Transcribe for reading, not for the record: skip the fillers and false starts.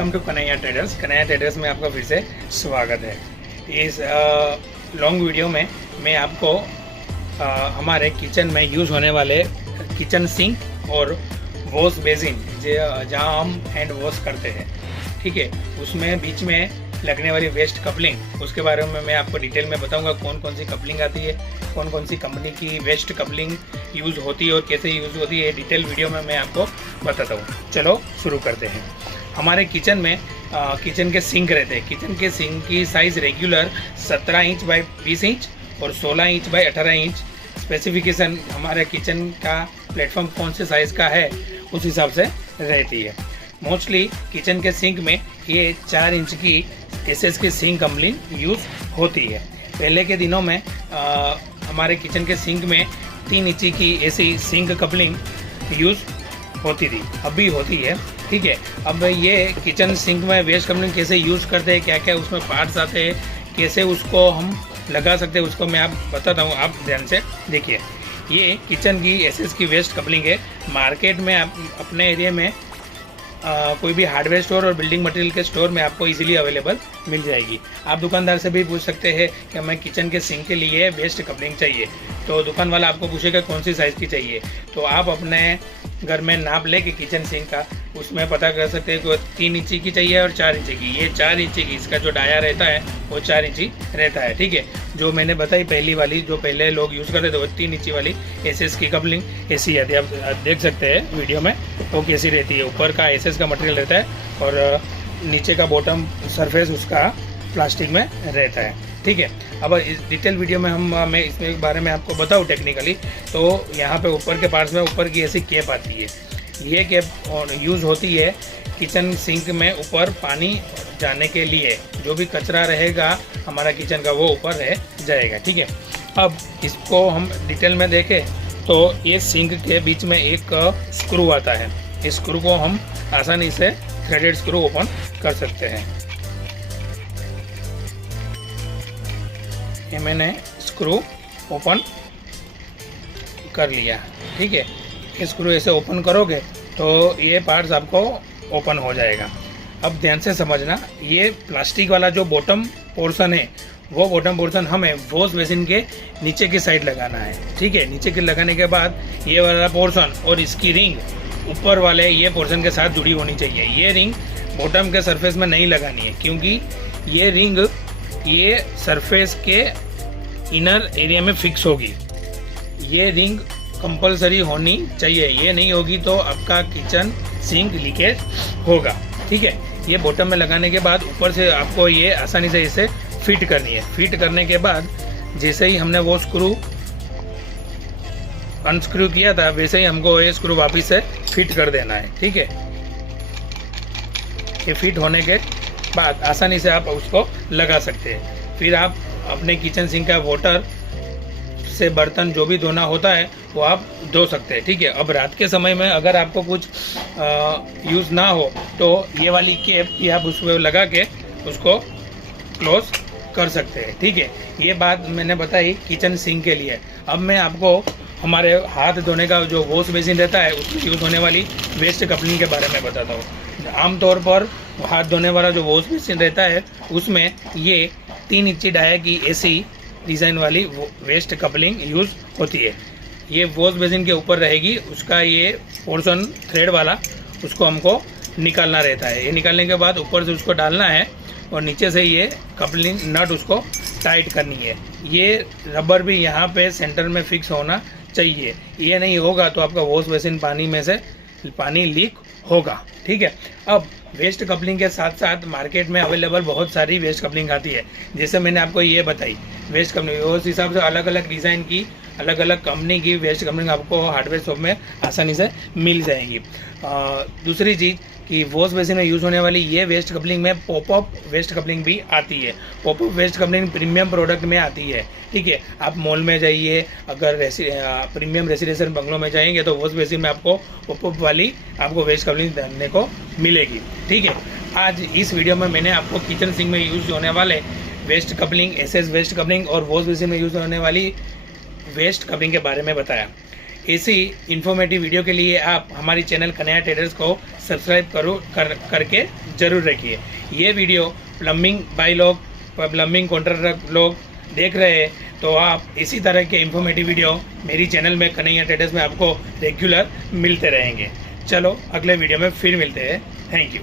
Welcome to Kanhaiya Traders. Kanhaiya Traders में आपका फिर से स्वागत है। इस लॉन्ग वीडियो में मैं आपको हमारे किचन में यूज़ होने वाले किचन सिंक और वॉश बेसिन जहाँ हम हैंड वॉश करते हैं, ठीक है, उसमें बीच में लगने वाली वेस्ट कपलिंग, उसके बारे में मैं आपको डिटेल में बताऊंगा। कौन कौन सी कपलिंग आती है, कौन कौन सी कंपनी की वेस्ट कपलिंग यूज़ होती है और कैसे यूज़ होती है, डिटेल वीडियो में मैं आपको बताता हूँ। चलो शुरू करते हैं। हमारे किचन में किचन के सिंक रहते हैं। किचन के सिंक की size regular 17 inch by 20 inch और 16 इंच बाई 18 इंच। स्पेसिफिकेशन हमारे किचन का प्लेटफॉर्म कौन से साइज़ का है उस हिसाब से रहती है। मोस्टली किचन के सिंक में ये 4 इंच की एसएस की सिंक कपलिंग यूज़ होती है। पहले के दिनों में हमारे किचन के सिंक में 3 इंची की ऐसी सिंक कपलिंग यूज़ होती थी, अभी होती है, ठीक है। अब ये किचन सिंक में वेस्ट कपलिंग कैसे यूज़ करते हैं, क्या क्या उसमें पार्ट्स आते हैं, कैसे उसको हम लगा सकते हैं, उसको मैं आप बताता हूँ। आप ध्यान से देखिए। ये किचन की एसएस की वेस्ट कपलिंग है। मार्केट में आप अपने एरिया में कोई भी हार्डवेयर स्टोर और बिल्डिंग मटेरियल के स्टोर में आपको इजीली अवेलेबल मिल जाएगी। आप दुकानदार से भी पूछ सकते हैं कि हमें किचन के सिंक के लिए वेस्ट कपलिंग चाहिए, तो दुकान वाला आपको पूछेगा कौन सी साइज़ की चाहिए, तो आप अपने घर में नाप ले कि किचन सिंक का, उसमें पता कर सकते हैं कि 3 इंची की चाहिए और 4 इंची की। ये 4 इंची की, इसका जो डाया रहता है वो 4 इंची रहता है, ठीक है। जो मैंने बताई पहली वाली, जो पहले लोग यूज़ करते थे, वो 3 इंची वाली एसएस की कपलिंग ऐसी आती है। आप देख सकते हैं वीडियो में वो कैसी रहती है। ऊपर का एसएस का मटेरियल रहता है और नीचे का बॉटम सरफेस उसका प्लास्टिक में रहता है, ठीक है। अब इस डिटेल वीडियो में मैं इसमें बारे में आपको बताऊँ टेक्निकली, तो यहाँ पे ऊपर के पार्ट्स में ऊपर की ऐसी कैप आती है। ये कैप यूज़ होती है किचन सिंक में ऊपर पानी जाने के लिए। जो भी कचरा रहेगा हमारा किचन का वो ऊपर रह जाएगा, ठीक है। अब इसको हम डिटेल में देखें तो ये सिंक के बीच में एक स्क्रू आता है। इस स्क्रू को हम आसानी से थ्रेडेड स्क्रू ओपन कर सकते हैं। ये मैंने स्क्रू ओपन कर लिया, ठीक है। ये स्क्रू ऐसे ओपन करोगे तो ये पार्ट्स आपको ओपन हो जाएगा। अब ध्यान से समझना, ये प्लास्टिक वाला जो बॉटम पोर्शन है, वो बॉटम पोर्शन हमें वॉश बेसिन के नीचे की साइड लगाना है, ठीक है। नीचे की लगाने के बाद ये वाला पोर्शन और इसकी रिंग ऊपर वाले ये पोर्शन के साथ जुड़ी होनी चाहिए। ये रिंग बॉटम के सरफेस में नहीं लगानी है, क्योंकि ये रिंग ये सरफेस के इनर एरिया में फिक्स होगी। ये रिंग कंपलसरी होनी चाहिए, ये नहीं होगी तो आपका किचन सिंक लीकेज होगा, ठीक है। ये बॉटम में लगाने के बाद ऊपर से आपको ये आसानी से इसे फिट करनी है। फिट करने के बाद जैसे ही हमने वो स्क्रू अनस्क्रू किया था, वैसे ही हमको ये स्क्रू वापस से फिट कर देना है, ठीक है। ये फिट होने के बाद आसानी से आप उसको लगा सकते हैं। फिर आप अपने किचन सिंक का वाटर से बर्तन जो भी धोना होता है वो आप धो सकते हैं, ठीक है। अब रात के समय में अगर आपको कुछ यूज़ ना हो तो ये वाली कैप ये आप उसमें लगा के उसको क्लोज कर सकते हैं, ठीक है। ये बात मैंने बताई किचन सिंक के लिए। अब मैं आपको हमारे हाथ धोने का जो वॉश बेसिन रहता है उसमें यूज़ होने वाली वेस्ट कपलिंग के बारे में बताता हूँ। आमतौर पर हाथ धोने वाला जो वॉश बेसिन रहता है उसमें ये 3 इंची डाया की ऐसी डिज़ाइन वाली वेस्ट कपलिंग यूज़ होती है। ये वॉश बेसिन के ऊपर रहेगी, उसका ये पोर्शन थ्रेड वाला उसको हमको निकालना रहता है। ये निकालने के बाद ऊपर से उसको डालना है और नीचे से ये कपलिंग नट उसको टाइट करनी है। ये रबर भी यहाँ पे सेंटर में फिक्स होना चाहिए। ये नहीं होगा तो आपका वॉश बेसिन पानी में से पानी लीक होगा, ठीक है। अब वेस्ट कपलिंग के साथ साथ मार्केट में अवेलेबल बहुत सारी वेस्ट कपलिंग आती है। जैसे मैंने आपको ये बताई वेस्ट कपलिंग, उस हिसाब से अलग अलग डिज़ाइन की अलग अलग कंपनी की वेस्ट कपलिंग आपको हार्डवेयर शॉप में आसानी से मिल जाएगी। दूसरी चीज़ कि वॉश बेसिन में यूज़ होने वाली ये वेस्ट कपलिंग में पॉपअप वेस्ट कपलिंग भी आती है। Popup waste coupling premium product में आती है, ठीक है। आप मॉल में जाइए, अगर प्रीमियम रेसिडेंशियल बंगलों में जाएंगे तो वॉश बेसिन में आपको पॉपअप वाली आपको वेस्ट कपलिंग देखने को मिलेगी, ठीक है। आज इस वीडियो में मैंने आपको किचन सिंक में यूज़ होने वाले waste coupling, SS waste coupling और वॉश बेसिन में यूज़ होने वाली वेस्ट कपलिंग के बारे में बताया। ऐसी इन्फॉर्मेटिव वीडियो के लिए आप हमारी चैनल कन्हैया ट्रेडर्स को सब्सक्राइब करके ज़रूर रखिए। ये वीडियो प्लम्बिंग भाई लोग, प्लम्बिंग कॉन्ट्रैक्टर लोग देख रहे हैं तो आप इसी तरह के इंफॉर्मेटिव वीडियो मेरी चैनल में कन्हैया ट्रेडर्स में आपको रेगुलर मिलते रहेंगे। चलो अगले वीडियो में फिर मिलते हैं। Thank you.